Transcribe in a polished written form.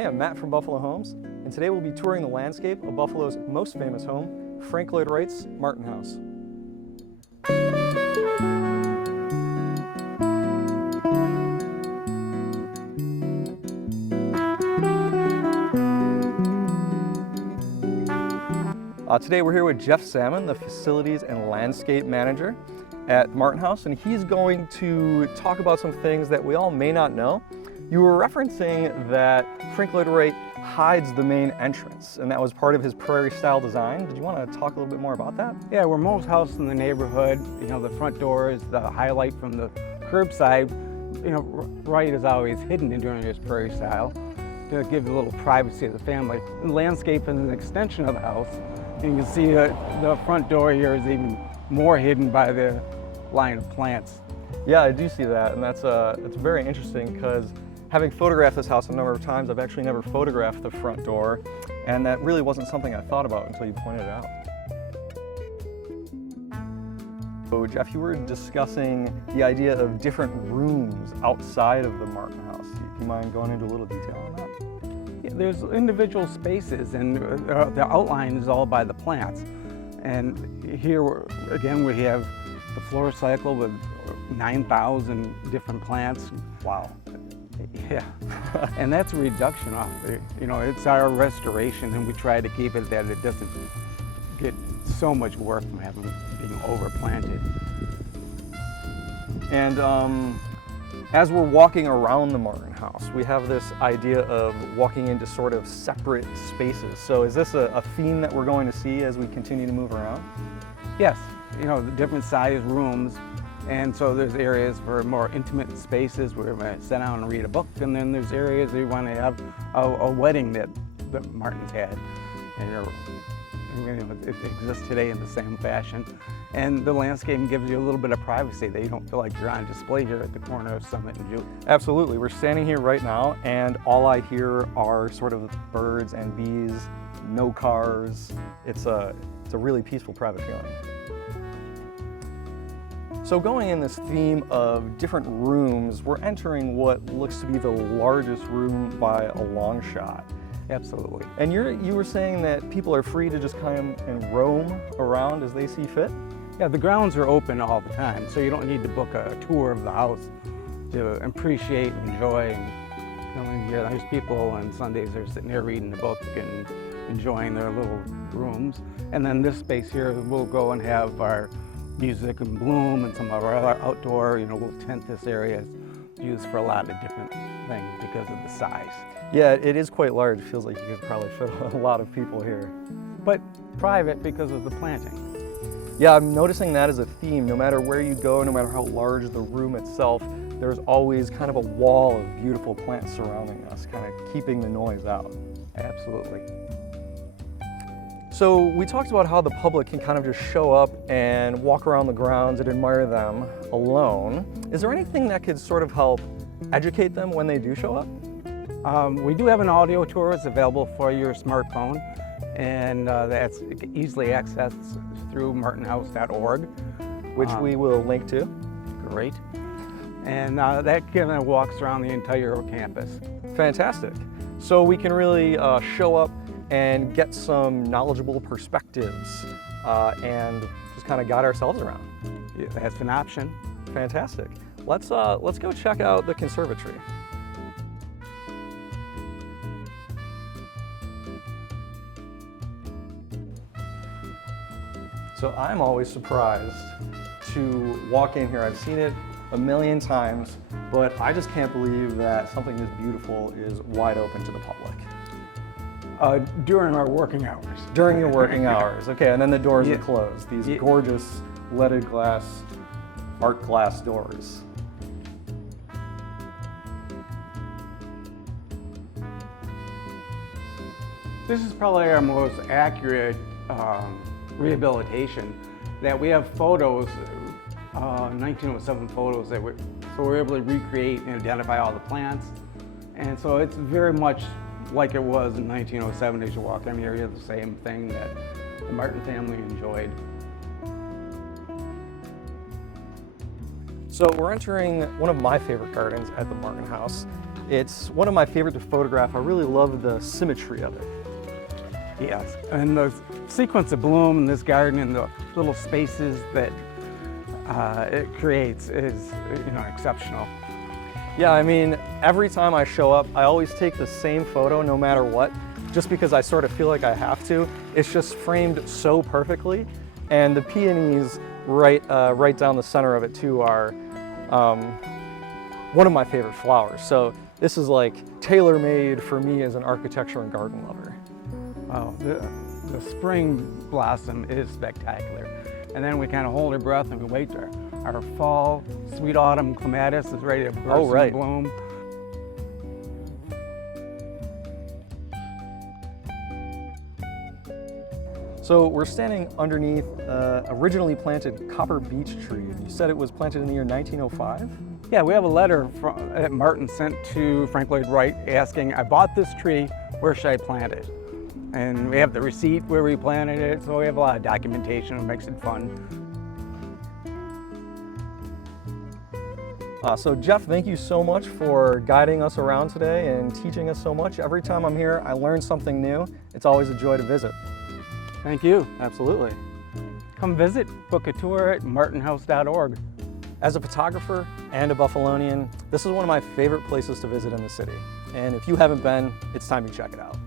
Hey, I'm Matt from Buffalo Homes, and today we'll be touring the landscape of Buffalo's most famous home, Frank Lloyd Wright's Martin House. Today we're here with Jeff Salmon, the Facilities and Landscape Manager at the Martin House, and he's going to talk about some things that we all may not know. You were referencing that Frank Lloyd Wright hides the main entrance, and that was part of his prairie-style design. Did you want to talk a little bit more about that? Yeah, where most houses in the neighborhood, the front door is the highlight from the curbside. Wright is always hidden during his prairie style to give a little privacy to the family. The landscape is an extension of the house. And you can see the front door here is even more hidden by the line of plants. Yeah, I do see that, and that's very interesting because having photographed this house a number of times, I've actually never photographed the front door, and that really wasn't something I thought about until you pointed it out. So Jeff, you were discussing the idea of different rooms outside of the Martin House. Do you mind going into a little detail on that? Yeah, there's individual spaces, and the outline is all by the plants. And here, again, we have the floor cycle with 9,000 different plants. Wow. Yeah, and that's a reduction off it's our restoration, and we try to keep it that it doesn't get so much work from being overplanted. And as we're walking around the Martin House, we have this idea of walking into sort of separate spaces. So is this a theme that we're going to see as we continue to move around? Yes, the different size rooms. And so there's areas for more intimate spaces where we sit down and read a book, and then there's areas where you want to have a wedding that Martin's had. And it exists today in the same fashion. And the landscape gives you a little bit of privacy that you don't feel like you're on display here at the corner of Summit and Julie. Absolutely. We're standing here right now, and all I hear are sort of birds and bees, no cars. It's a really peaceful, private feeling. So going in this theme of different rooms, we're entering what looks to be the largest room by a long shot. Absolutely. And you were saying that people are free to just come and roam around as they see fit? Yeah, the grounds are open all the time, so you don't need to book a tour of the house to appreciate and enjoy. There's people on Sundays that are sitting there reading the book and enjoying their little rooms. And then this space here, we'll go and have our music and bloom, and some of our other outdoor, we'll tent this area. It's used for a lot of different things because of the size. Yeah, it is quite large. It feels like you could probably fit a lot of people here. But private because of the planting. Yeah, I'm noticing that as a theme. No matter where you go, no matter how large the room itself, there's always kind of a wall of beautiful plants surrounding us, kind of keeping the noise out. Absolutely. So we talked about how the public can kind of just show up and walk around the grounds and admire them alone. Is there anything that could sort of help educate them when they do show up? We do have an audio tour that's available for your smartphone, and that's easily accessed through martinhouse.org. Which we will link to. Great. And that kind of walks around the entire campus. Fantastic. So we can really show up and get some knowledgeable perspectives and just kind of guide ourselves around. Yeah, that's an option. Fantastic. Let's go check out the conservatory. So I'm always surprised to walk in here. I've seen it a million times, but I just can't believe that something this beautiful is wide open to the public. During our working hours. During your working hours, okay, and then the doors are closed. These gorgeous leaded glass, art glass doors. This is probably our most accurate rehabilitation. That we have photos, 1907 photos so we're able to recreate and identify all the plants. And so it's very much like it was in 1907 as you walk in here, you have the same thing that the Martin family enjoyed. So we're entering one of my favorite gardens at the Martin House. It's one of my favorite to photograph. I really love the symmetry of it. Yes, and the sequence of bloom in this garden and the little spaces that it creates is, exceptional. Yeah, I mean, every time I show up, I always take the same photo no matter what, just because I sort of feel like I have to. It's just framed so perfectly, and the peonies right down the center of it too are one of my favorite flowers. So this is like tailor-made for me as an architecture and garden lover. Wow, the spring blossom is spectacular. And then we kind of hold our breath and we wait till our fall, sweet autumn clematis is ready to burst into bloom. So we're standing underneath originally planted copper beech tree. You said it was planted in the year 1905? Yeah, we have a letter that Martin sent to Frank Lloyd Wright asking, I bought this tree, where should I plant it? And we have the receipt where we planted it, so we have a lot of documentation, it makes it fun. So Jeff, thank you so much for guiding us around today and teaching us so much. Every time I'm here, I learn something new. It's always a joy to visit. Thank you. Absolutely. Come visit, book a tour at martinhouse.org. As a photographer and a Buffalonian, this is one of my favorite places to visit in the city. And if you haven't been, it's time you check it out.